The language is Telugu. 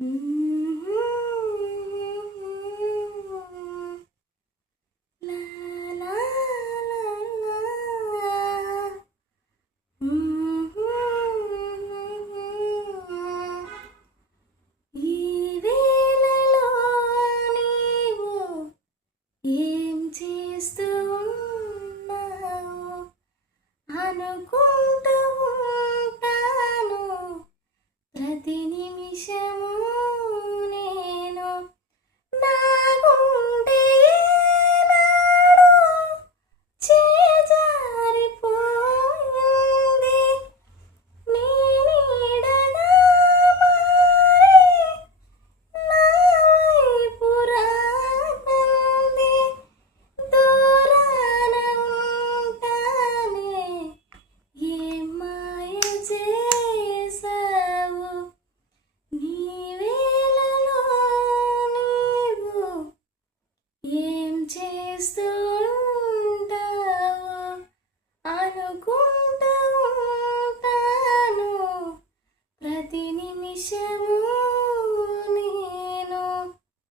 లా లా లా లా. ఈ వేళలో నీవు ఏం చేస్తూ ఉన్నావు అనుకుంటూ ఉంటాను ప్రతి నిమిషము నేను. నా గుండె ఏనాడో చేజారిపోయింది, నీ నీడగా మారి నా వైపు రానంది. దూరాన ఉంటానే ఏం మాయ చేసావు, నీ వేళలో నీవు ఏం చేస్తూ